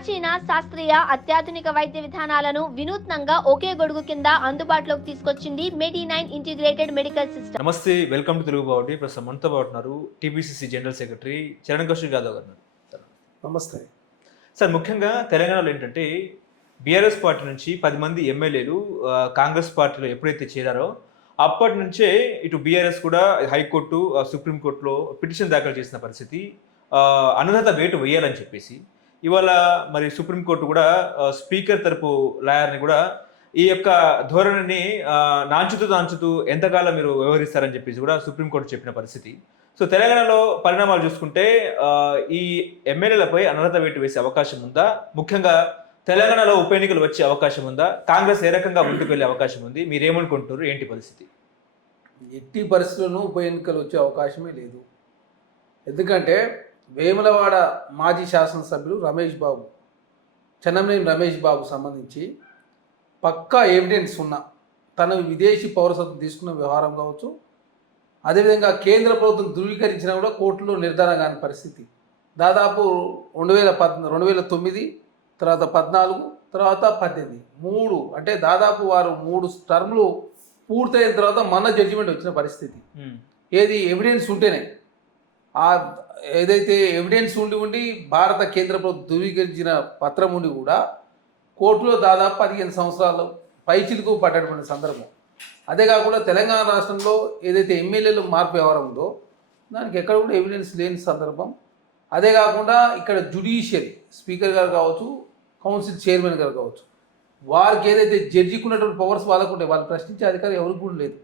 ప్రాచీన శాస్త్రీయ అత్యాధునిక వైద్య విధానాలను వినూత్నంగా ఒకే గొడుగు కింద అందుబాటులోకి తీసుకొచ్చింది మెడి9 ఇంటిగ్రేటెడ్ మెడికల్ సిస్టమ్. నమస్తే, వెల్కమ్ టు తెలుగు బావుటి. ప్రస్తుతం మనతో పాటున్నారు టీపీసీసీ జనరల్ సెక్రటరీ చరణ్ కౌశిక్ యాదవ్ గారు. నమస్తే సార్, ముఖ్యంగా తెలంగాణలో ఏంటంటే బీఆర్ఎస్ పార్టీ నుంచి 10 మంది ఎమ్మెల్యేలు కాంగ్రెస్ పార్టీలో ఎప్పుడైతే చేరారో అప్పటి నుంచే ఇటు బీఆర్ఎస్ కూడా హైకోర్టు, సుప్రీంకోర్టులో పిటిషన్ దాఖలు చేసిన పరిస్థితి, అనర్హత వేటు వేయాలని చెప్పేసి. ఇవాళ మరి సుప్రీంకోర్టు కూడా స్పీకర్ తరపు లాయర్ని కూడా ఈ యొక్క ధోరణిని నాంచుతూ ఎంతకాలం మీరు వ్యవహరిస్తారని చెప్పేసి కూడా సుప్రీంకోర్టు చెప్పిన పరిస్థితి. సో తెలంగాణలో పరిణామాలు చూసుకుంటే ఈ ఎమ్మెల్యేలపై అనర్హత వేటు వేసే అవకాశం ఉందా? ముఖ్యంగా తెలంగాణలో ఉప ఎన్నికలు వచ్చే అవకాశం ఉందా? కాంగ్రెస్ ఏ రకంగా ముందుకు వెళ్ళే అవకాశం ఉంది? మీరేమనుకుంటున్నారు? ఏంటి పరిస్థితి? ఎట్టి పరిస్థితుల్లోనూ ఉప ఎన్నికలు వచ్చే అవకాశమే లేదు. ఎందుకంటే వేములవాడ మాజీ శాసనసభ్యులు రమేష్ బాబు, చెన్నమనేని రమేష్ బాబు సంబంధించి పక్కా ఎవిడెన్స్ ఉన్న తను విదేశీ పౌరసత్వం తీసుకున్న వ్యవహారం కావచ్చు, అదేవిధంగా కేంద్ర ప్రభుత్వం ధృవీకరించినా కూడా కోర్టులో నిర్ధారణ కాని పరిస్థితి. దాదాపు 2009, తర్వాత 14, తర్వాత 18, 3 అంటే దాదాపు వారు 3 టర్ములు పూర్తయిన తర్వాత మన జడ్జిమెంట్ వచ్చిన పరిస్థితి. ఏది ఎవిడెన్స్ ఉంటేనే, ఏదైతే ఎవిడెన్స్ ఉండి భారత కేంద్ర ప్రభుత్వం ధృవీకరించిన పత్రం ఉండి కూడా కోర్టులో దాదాపు 15 సంవత్సరాలు పైచిలుకు పడ్డటువంటి సందర్భం. అదే కాకుండా తెలంగాణ రాష్ట్రంలో ఏదైతే ఎమ్మెల్యేలు మార్పు వ్యవహారం ఉందో దానికి ఎక్కడ కూడా ఎవిడెన్స్ లేని సందర్భం. అదే కాకుండా ఇక్కడ జ్యుడిషియరీ స్పీకర్ గారు కావచ్చు, కౌన్సిల్ చైర్మన్ గారు కావచ్చు, వారికి ఏదైతే జడ్జికి ఉన్నటువంటి పవర్స్ వాళ్ళకు ఉంటాయి, వాళ్ళు ప్రశ్నించే అధికారం ఎవరికి కూడా లేదు.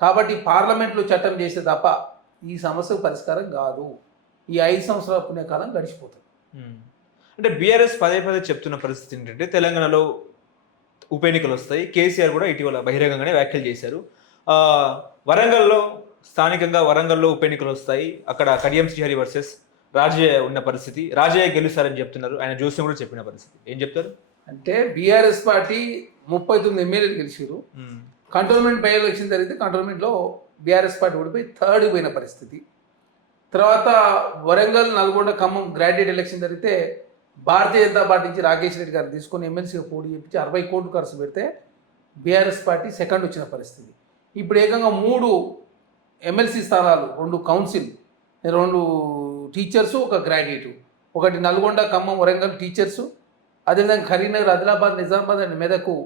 కాబట్టి పార్లమెంట్లో చట్టం చేసే తప్ప ఈ సమస్యకు పరిష్కారం కాదు. ఈ 5 సంవత్సరాల పుణ్యకాలం గడిచిపోతుంది. అంటే బీఆర్ఎస్ పదే చెప్తున్న పరిస్థితి ఏంటంటే తెలంగాణలో ఉప ఎన్నికలు వస్తాయి. కేసీఆర్ కూడా ఇటీవల బహిరంగంగానే వ్యాఖ్యలు చేశారు. వరంగల్లో స్థానికంగా వరంగల్లో ఉప ఎన్నికలు వస్తాయి. అక్కడ కడియం శ్రీహరి వర్సెస్ రాజయ్య ఉన్న పరిస్థితి. రాజయ్య గెలుస్తారని చెప్తున్నారు. ఆయన జోస్యం కూడా చెప్పిన పరిస్థితి. ఏం చెప్తారు? అంటే బీఆర్ఎస్ పార్టీ 39 ఎమ్మెల్యేలు గెలిచారు. కంటోన్మెంట్ బై ఎలక్షన్ జరిగితే కంటోన్మెంట్లో బీఆర్ఎస్ పార్టీ ఓడిపోయి థర్డ్కి పోయిన పరిస్థితి. తర్వాత వరంగల్, నల్గొండ, ఖమ్మం గ్రాడ్యుయేట్ ఎలక్షన్ జరిగితే భారతీయ జనతా పార్టీ నుంచి రాకేష్ రెడ్డి గారు తీసుకొని ఎమ్మెల్సీగా పోటీ చేయించి 60 కోట్లు ఖర్చు పెడితే బీఆర్ఎస్ పార్టీ సెకండ్ వచ్చిన పరిస్థితి. ఇప్పుడు ఏకంగా 3 ఎమ్మెల్సీ స్థానాలు, 2 కౌన్సిల్, 2 టీచర్సు, 1 గ్రాడ్యుయేటు, ఒకటి నల్గొండ, ఖమ్మం, వరంగల్ టీచర్సు, అదేవిధంగా కరీంనగర్, ఆదిలాబాద్, నిజామాబాద్ అండ్ మెదకు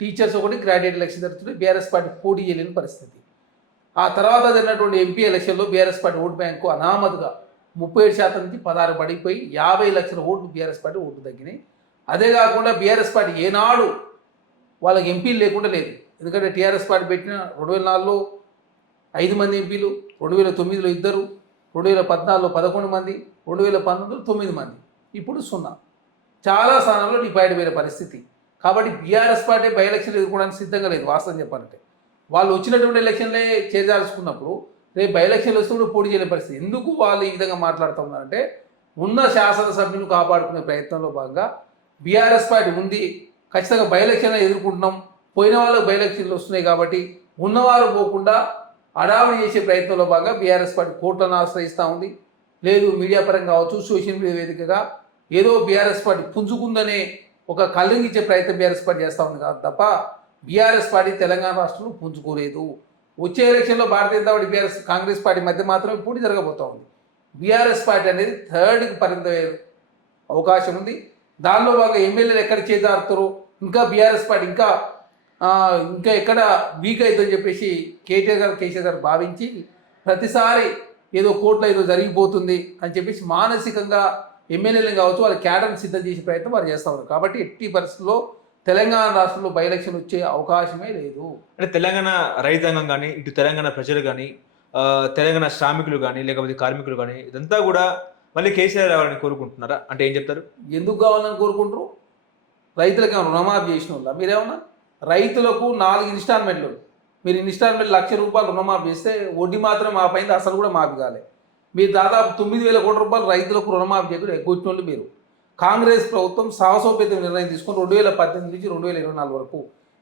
టీచర్స్ ఒకటి గ్రాడ్యుయేట్ ఎలక్షన్ జరుగుతుంది. బీఆర్ఎస్ పార్టీ పోటీ చేయలేని పరిస్థితి. ఆ తర్వాత జరిగినటువంటి ఎంపీ ఎలక్షన్లో బీఆర్ఎస్ పార్టీ ఓటు బ్యాంకు అనామతుగా 37% నుంచి 16 పడిపోయి 50 లక్షల ఓట్లు బీఆర్ఎస్ పార్టీ ఓట్లు తగ్గినాయి. అదే కాకుండా బీఆర్ఎస్ పార్టీ ఏనాడు వాళ్ళకి ఎంపీలు లేకుండా లేదు. ఎందుకంటే టీఆర్ఎస్ పార్టీ పెట్టిన 2004లో 5 మంది ఎంపీలు, 2009లో 2, 2014లో 11 మంది, 2019లో 9 మంది, ఇప్పుడు 0. చాలా స్థానాల్లో డివైడ్ అయిన పరిస్థితి. కాబట్టి బీఆర్ఎస్ పార్టీ బై ఎలక్షన్లు ఎదుర్కోవడానికి సిద్ధంగా లేదు. వాస్తవం చెప్పాలంటే వాళ్ళు వచ్చినటువంటి ఎలక్షన్లే చేజాల్చుకున్నప్పుడు రేపు బై ఎలక్షన్లు వస్తే కూడా పోటీ చేయలేని పరిస్థితి. ఎందుకు వాళ్ళు ఈ విధంగా మాట్లాడుతూ ఉన్నారంటే ఉన్న శాసనసభ్యులను కాపాడుకునే ప్రయత్నంలో భాగంగా బీఆర్ఎస్ పార్టీ ఉంది, ఖచ్చితంగా బై ఎలక్షన్లు ఎదుర్కొంటున్నాం, పోయిన వాళ్ళకు బై ఎలక్షన్లు వస్తున్నాయి కాబట్టి ఉన్నవారు పోకుండా అడావిడి చేసే ప్రయత్నంలో భాగంగా బీఆర్ఎస్ పార్టీ కోర్టులను ఆశ్రయిస్తూ ఉంది. లేదు మీడియా పరంగా కావచ్చు, సోషల్ మీడియా వేదికగా ఏదో బీఆర్ఎస్ పార్టీ పుంజుకుందనే ఒక కళ్ళంగిచ్చే ప్రయత్నం బీఆర్ఎస్ పార్టీ చేస్తూ ఉంది కాదు తప్ప బీఆర్ఎస్ పార్టీ తెలంగాణ రాష్ట్రంలో పుంజుకోలేదు. వచ్చే ఎలక్షన్లో భారతీయ జనతా పార్టీ, బీఆర్ఎస్, కాంగ్రెస్ పార్టీ మధ్య మాత్రమే పోటీ జరగబోతూ ఉంది. బీఆర్ఎస్ పార్టీ అనేది థర్డ్కి పరిమితమయ్యే అవకాశం ఉంది. దానిలో భాగంగా ఎమ్మెల్యేలు ఎక్కడ చేజారుతారో, ఇంకా బీఆర్ఎస్ పార్టీ ఇంకా ఎక్కడ వీక్ అవుతుందని చెప్పేసి కేసీఆర్ గారు భావించి ప్రతిసారి ఏదో కోర్టులో ఏదో జరిగిపోతుంది అని చెప్పేసి మానసికంగా ఎమ్మెల్యేలు కావచ్చు వాళ్ళ క్యాడర్ని సిద్ధం చేసే ప్రయత్నం వారు చేస్తూ ఉన్నారు. కాబట్టి ఎట్టి పరిస్థితుల్లో తెలంగాణ రాష్ట్రంలో బై ఎలక్షన్ వచ్చే అవకాశమే లేదు. అంటే తెలంగాణ రైతాంగం కానీ, ఇటు తెలంగాణ ప్రజలు కానీ, తెలంగాణ శ్రామికులు కానీ, లేకపోతే కార్మికులు కానీ, ఇదంతా కూడా మళ్ళీ కేసీఆర్ రావాలని కోరుకుంటున్నారా? అంటే ఏం చెప్తారు? ఎందుకు కావాలని కోరుకుంటారు? రైతులకు ఏమైనా రుణమాఫీ చేసిన వాళ్ళ మీరేమన్నా? రైతులకు 4 ఇన్స్టాల్మెంట్లు, మీరు ఇన్స్టాల్మెంట్ ₹1,00,000 రుణమాఫీ చేస్తే వడ్డీ మాత్రం మాపైంది, అసలు కూడా మాఫీ కాలే. మీరు దాదాపు 9,000 కోట్ల రూపాయలు రైతులకు రుణమాఫీ చేయకుండా ఎగ్గొచ్చిన వాళ్ళు మీరు. కాంగ్రెస్ ప్రభుత్వం సాహసోపేత నిర్ణయం తీసుకొని 2018 నుంచి 2024 వరకు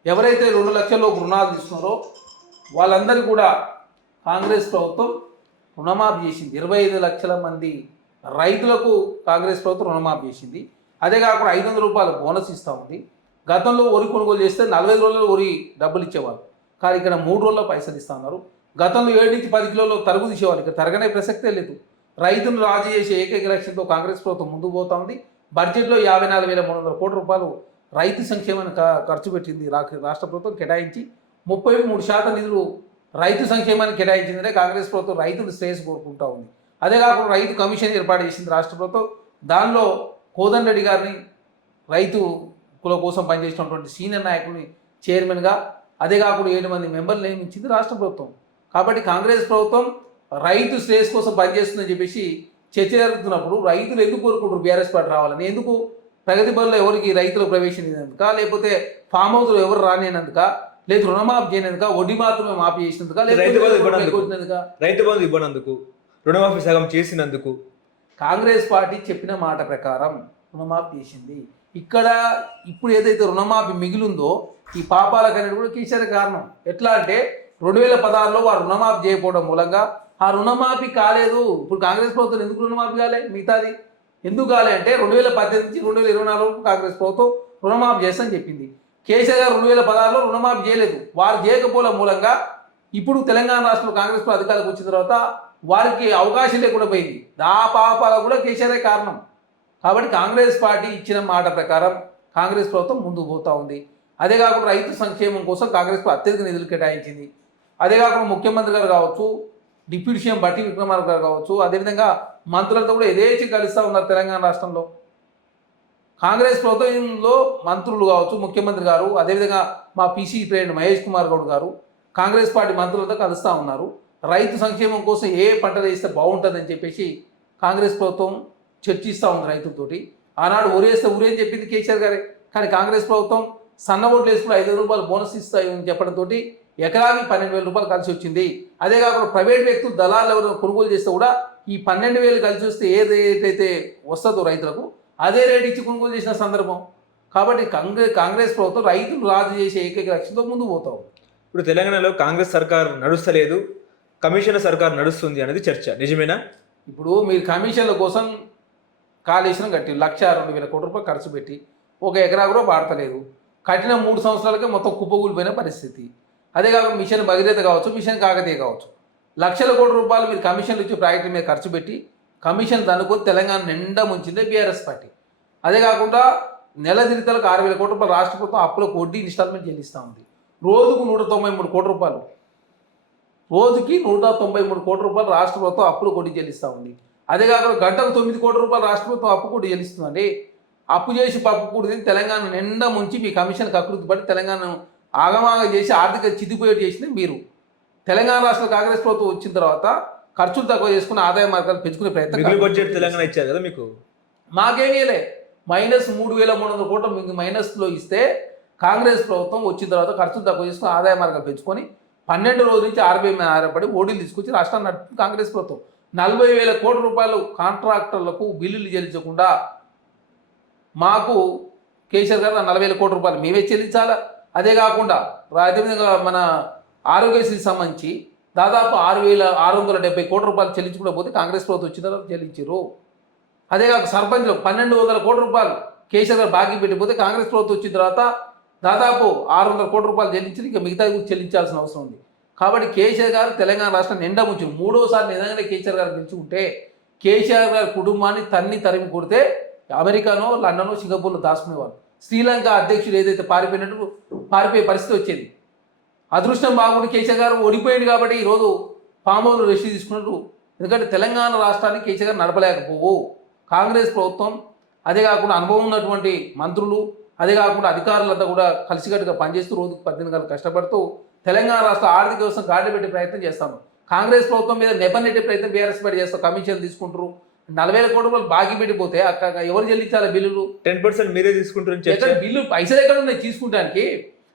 ఎవరైతే 2 లక్షల రుణాలు తీసుకున్నారో వాళ్ళందరికీ కూడా కాంగ్రెస్ ప్రభుత్వం రుణమాఫీ చేసింది. 25 లక్షల మంది రైతులకు కాంగ్రెస్ ప్రభుత్వం రుణమాఫీ చేసింది. అదే కాకుండా 500 రూపాయలు బోనస్ ఇస్తూ ఉంది. గతంలో వరి కొనుగోలు చేస్తే 45 రోజుల్లో వరి డబ్బులు ఇచ్చేవారు, కానీ ఇక్కడ 3 రోజుల్లో పైసలు ఇస్తా ఉన్నారు. గతంలో 7 నుంచి 10 కిలోలు తరుగు తీసేవారు, ఇక్కడ తరగనే ప్రసక్తే లేదు. రైతును రాజు చేసే ఏకైక లక్ష్యంతో కాంగ్రెస్ ప్రభుత్వం ముందుకు పోతా ఉంది. బడ్జెట్లో 54,300 కోట్ల రూపాయలు రైతు సంక్షేమానికి ఖర్చు పెట్టింది రాష్ట్ర ప్రభుత్వం, కేటాయించి 33% నిధులు రైతు సంక్షేమానికి కేటాయించిందనే కాంగ్రెస్ ప్రభుత్వం రైతులు శ్రేయస్సు కోరుకుంటా ఉంది. అదే కాకుండా రైతు కమిషన్ ఏర్పాటు చేసింది రాష్ట్ర ప్రభుత్వం. దానిలో కోదండరెడ్డి గారిని రైతు కుల కోసం పనిచేసినటువంటి సీనియర్ నాయకుడిని చైర్మన్గా, అదే కాకుండా 7 మంది మెంబర్లు నియమించింది రాష్ట్ర ప్రభుత్వం. కాబట్టి కాంగ్రెస్ ప్రభుత్వం రైతు శ్రేయస్ కోసం పనిచేస్తుందని చెప్పేసి చర్చ జరుగుతున్నప్పుడు రైతులు ఎందుకు కోరుకుంటారు బీఆర్ఎస్ పార్టీ రావాలని? ఎందుకు ప్రగతి భవన్లో ఎవరికి రైతులు ప్రవేశించినందుక, లేకపోతే ఫామ్ హౌస్లో ఎవరు రానినందుక, లేదు రుణమాఫీ చేయనందుక, వడ్డీ మాత్రమే మాఫీ చేసినందుక, రైతు బంధు ఇవ్వనందుకు, రుణమాఫీ సగం చేసినందుకు కాంగ్రెస్ పార్టీ చెప్పిన మాట ప్రకారం రుణమాఫీ చేసింది. ఇక్కడ ఇప్పుడు ఏదైతే రుణమాఫీ మిగిలిందో ఈ పాపాలకనేది కూడా కేసీఆర్ కారణం. ఎట్లా అంటే 2016లో వారు రుణమాఫీ చేయకపోవడం మూలంగా ఆ రుణమాఫీ కాలేదు. ఇప్పుడు కాంగ్రెస్ ప్రభుత్వం ఎందుకు రుణమాఫీ కాలే? మిగతాది ఎందుకు కాలే అంటే 2018 నుంచి 2024 వరకు కాంగ్రెస్ ప్రభుత్వం రుణమాఫీ చేస్తని చెప్పింది. కేసీఆర్ గారు 2016లో రుణమాఫీ చేయలేదు. వారు చేయకపోవడం మూలంగా ఇప్పుడు తెలంగాణ రాష్ట్రంలో కాంగ్రెస్ అధికారులకు వచ్చిన తర్వాత వారికి అవకాశం లేకుండా పోయింది. ఆ పాపాలకు కూడా కేసీఆరే కారణం. కాబట్టి కాంగ్రెస్ పార్టీ ఇచ్చిన మాట ప్రకారం కాంగ్రెస్ ప్రభుత్వం ముందుకు పోతూ ఉంది. అదే కాకుండా రైతు సంక్షేమం కోసం కాంగ్రెస్ అత్యధిక నిధులు కేటాయించింది. అదే కాకుండా ముఖ్యమంత్రి గారు కావచ్చు, డిప్యూటీ సీఎం బట్టి విక్రమార్క గారు కావచ్చు, అదేవిధంగా మంత్రులతో కూడా యథేచ్ఛ కలుస్తూ ఉన్నారు తెలంగాణ రాష్ట్రంలో. కాంగ్రెస్ ప్రభుత్వంలో మంత్రులు కావచ్చు, ముఖ్యమంత్రి గారు, అదేవిధంగా మా పీసీ ట్రైన్ మహేష్ కుమార్ గౌడ్ గారు కాంగ్రెస్ పార్టీ మంత్రులతో కలుస్తూ ఉన్నారు. రైతు సంక్షేమం కోసం ఏ పంటలు వేస్తే బాగుంటుందని చెప్పేసి కాంగ్రెస్ ప్రభుత్వం చర్చిస్తూ ఉంది రైతులతోటి. ఆనాడు ఊరేస్తే ఊరేని చెప్పింది కేసీఆర్ గారే, కానీ కాంగ్రెస్ ప్రభుత్వం సన్న ఓట్లు వేసుకుని 5,000 రూపాయలు బోనస్ ఇస్తాయని చెప్పడంతో ఎకరాకి 12,000 రూపాయలు కలిసి వచ్చింది. అదే కాకుండా ప్రైవేట్ వ్యక్తులు దళాలు ఎవరు కొనుగోలు చేస్తే కూడా ఈ 12,000 కలిసి వస్తే ఏ రేట్ అయితే వస్తుందో రైతులకు అదే రేట్ ఇచ్చి కొనుగోలు చేసిన సందర్భం. కాబట్టి కాంగ్రెస్ ప్రభుత్వం రైతులు రాజు చేసే ఏకైక లక్ష్యంతో ముందుకు పోతాం. ఇప్పుడు తెలంగాణలో కాంగ్రెస్ సర్కార్ నడుస్తలేదు, కమిషన్ సర్కార్ నడుస్తుంది అనేది చర్చ, నిజమేనా? ఇప్పుడు మీరు కమిషన్ల కోసం కాళేశ్వరం కట్టి 1,02,000 కోట్ల రూపాయలు ఖర్చు పెట్టి ఒక ఎకరా కూడా వాడతలేదు. కట్టిన 3 సంవత్సరాలకే మొత్తం కుప్పకూలిపోయిన పరిస్థితి. అదే కాకుండా మిషన్ భగీరథ కావచ్చు, మిషన్ కాకతీయ కావచ్చు, లక్షల కోట్ల రూపాయలు మీరు కమిషన్లు ఇచ్చి ప్రాజెక్టు మీద ఖర్చు పెట్టి కమిషన్ దనుకొని తెలంగాణ నిండా ముంచిందే బీఆర్ఎస్ పార్టీ. అదే కాకుండా నెల దిరితలకు 6,000 కోట్ల రూపాయలు రాష్ట్ర ప్రభుత్వం అప్పులకు వడ్డీ ఇన్స్టాల్మెంట్ చెల్లిస్తూ ఉంది. రోజుకు 193 కోట్ల రూపాయలు, రోజుకి 193 కోట్ల రూపాయలు రాష్ట్ర ప్రభుత్వం అప్పులు కొట్టి చెల్లిస్తూ ఉంది. అదే కాకుండా గంటకు 9 కోట్ల రూపాయలు రాష్ట్ర ప్రభుత్వం అప్పు కొట్టి చెల్లిస్తుందండి. అప్పు చేసి పప్పు కూడి తెలంగాణ నిండా ముంచి మీ కమిషన్కి అకృతి పడి తెలంగాణను ఆగమాగం చేసి ఆర్థిక చితిపోయేట్ చేసింది మీరు. తెలంగాణ రాష్ట్ర కాంగ్రెస్ ప్రభుత్వం వచ్చిన తర్వాత ఖర్చులు తక్కువ చేసుకుని ఆదాయ మార్గాలు పెంచుకునే ప్రయత్నం బడ్జెట్ తెలంగాణ ఇచ్చారు కదా మీకు. మాకేమీలే -3,300 కోట్ల మీకు మైనస్లో ఇస్తే కాంగ్రెస్ ప్రభుత్వం వచ్చిన తర్వాత ఖర్చులు తక్కువ చేసుకుని ఆదాయ మార్గాలు పెంచుకొని 12 రోజుల నుంచి ఆర్బీఐ మీద ఆధారపడి ఓడీలు తీసుకొచ్చి రాష్ట్రాన్ని నడుపుతుంది కాంగ్రెస్ ప్రభుత్వం. 40,000 కోట్ల రూపాయలు కాంట్రాక్టర్లకు బిల్లులు చెల్లించకుండా మాకు కేసీఆర్ గారు 40,000 కోట్ల రూపాయలు మేమే చెల్లించాలా. అదే కాకుండా అదేవిధంగా మన ఆరోగ్యశ్రీకి సంబంధించి దాదాపు 6,670 కోట్ల రూపాయలు చెల్లించకుండా పోతే కాంగ్రెస్ ప్రభుత్వం వచ్చిన తర్వాత చెల్లించారు. అదే కాక సర్పంచ్లకు 1,200 కోట్ల రూపాయలు కేసీఆర్ గారు బాకీ పెట్టిపోతే కాంగ్రెస్ ప్రభుత్వం వచ్చిన తర్వాత దాదాపు 600 కోట్ల రూపాయలు చెల్లించి ఇంకా మిగతా చెల్లించాల్సిన అవసరం ఉంది. కాబట్టి కేసీఆర్ గారు తెలంగాణ రాష్ట్రం నిండా ముంచి 3వ సారి నిజంగానే కేసీఆర్ గారు గెలుచుకుంటే కేసీఆర్ గారి కుటుంబాన్ని తరిమి కొడితే అమెరికానో లండనో సింగపూర్లో దాచుకునేవారు. శ్రీలంక అధ్యక్షుడు ఏదైతే పారిపోయే పరిస్థితి వచ్చేది. అదృష్టం బాగుండి కేసీఆర్ గారు ఓడిపోయింది కాబట్టి ఈరోజు ఫామ్ హౌస్లో రెస్ట్ తీసుకున్నారు. ఎందుకంటే తెలంగాణ రాష్ట్రాన్ని కేసీఆర్ గారు నడపలేకపోవు. కాంగ్రెస్ ప్రభుత్వం, అదే కాకుండా అనుభవం ఉన్నటువంటి మంత్రులు, అదే కాకుండా అధికారులంతా కూడా కలిసికట్టుగా పనిచేస్తూ రోజుకు 18 గంటలు కష్టపడుతూ తెలంగాణ రాష్ట్ర ఆర్థిక వ్యవస్థను గాడి పెట్టే ప్రయత్నం చేస్తాము. కాంగ్రెస్ ప్రభుత్వం మీద నెపనెట్టే ప్రయత్నం బీఆర్ఎస్ పార్టీ చేస్తాం. కమిషన్ తీసుకుంటారు. 40,000 కోట్ల రూపాయలు బాకీ పెట్టిపోతే అక్కడ ఎవరు చెల్లించాలి బిల్లులు? 10% మీరే తీసుకుంటారు. బిల్లు పైసలు ఎక్కడ ఉన్నాయి తీసుకుంటానికి?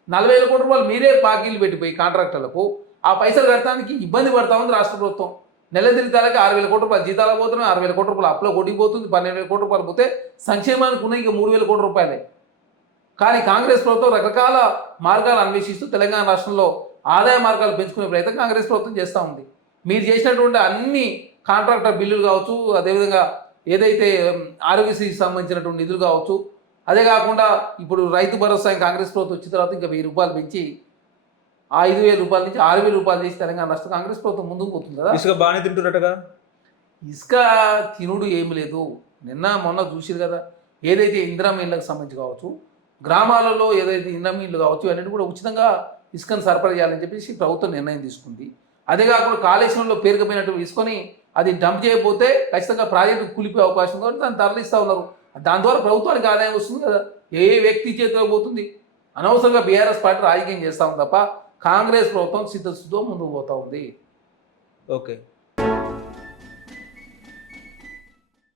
40,000 కోట్ల రూపాయలు మీరే బాకీలు పెట్టిపోయి కాంట్రాక్టర్లకు ఆ పైసలు కట్టడానికి ఇబ్బంది పడతా ఉంది రాష్ట్ర ప్రభుత్వం. నెల తిరిగితాలకి 6,000 కోట్ల రూపాయలు జీతాలు పోతున్నాయి, 6,000 కోట్ల రూపాయలు అప్పులో కొట్టిపోతుంది, 12,000 కోట్ల రూపాయలు పోతే సంక్షేమానికి ఉన్నాయి ఇంకా 3,000 కోట్ల రూపాయలే. కానీ కాంగ్రెస్ ప్రభుత్వం రకరకాల మార్గాలు అన్వేషిస్తూ తెలంగాణ రాష్ట్రంలో ఆదాయ మార్గాలు పెంచుకునే ప్రయత్నం కాంగ్రెస్ ప్రభుత్వం చేస్తూ ఉంది. మీరు చేసినటువంటి అన్ని కాంట్రాక్టర్ బిల్లులు కావచ్చు, అదేవిధంగా ఏదైతే ఆరోగ్యశ్రీకి సంబంధించినటువంటి నిధులు కావచ్చు, అదే కాకుండా ఇప్పుడు రైతు భరోసా కాంగ్రెస్ ప్రభుత్వం వచ్చిన తర్వాత ఇంకా 1000 రూపాయలు పెంచి ఆ 5,000 రూపాయల నుంచి 6,000 రూపాయలు చేసి తెలంగాణ రాష్ట్ర కాంగ్రెస్ ప్రభుత్వం ముందుకు పోతుంది కదా. ఇసుక బాగానే తింటున్నట్టుగా. ఇసుక తినుడు ఏమి లేదు. నిన్న మొన్న చూసిరు కదా, ఏదైతే ఇందిరమ్మ ఇళ్ళకి సంబంధించి కావచ్చు, గ్రామాలలో ఏదైతే ఇందిరమ్మ ఇళ్ళు కావచ్చు, అన్నిటి కూడా ఉచితంగా ఇసుకను సరఫరా చేయాలని చెప్పేసి ప్రభుత్వం నిర్ణయం తీసుకుంది. అదే కాకుండా కాళేశ్వరంలో పేరుకపోయినట్టు ఇసుకొని అది డంప్ చేయకపోతే ఖచ్చితంగా ప్రాజెక్టు కూలిపోయే అవకాశం ఉంది కాబట్టి దాన్ని తరలిస్తూ ఉన్నారు. దాని ద్వారా ప్రభుత్వానికి ఆదాయం వస్తుంది కదా, ఏ వ్యక్తి చేతిలో పోతుంది. అనవసరంగా బీఆర్ఎస్ పార్టీ రాజకీయం చేస్తూ ఉంది తప్ప కాంగ్రెస్ ప్రభుత్వం సిద్ధశుద్ధితో ముందుకు పోతూ ఉంది. ఓకే.